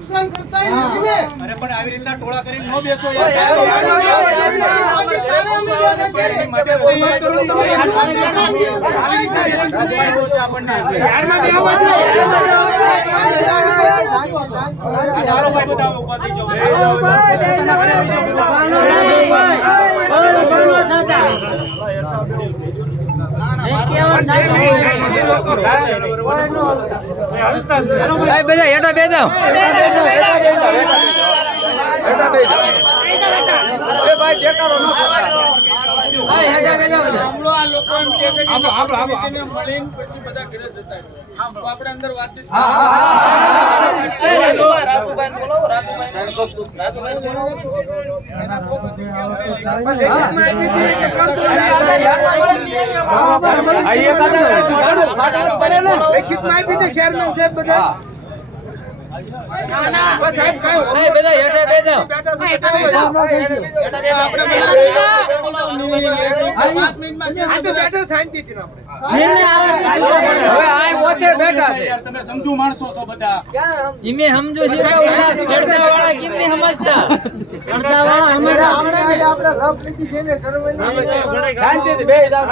નુકસાન કરતા નથી ને. અરે પણ આવી રીતના ટોળા કરીને નો બેસો યાર. તમે સમજુ માણસો છો બધા. ઈમે સમજો છે વાળા કેમ નહીં સમજતા? આપણે રફ નીતિ જેને કરવાની શાંતિથી બેસી જાઓ.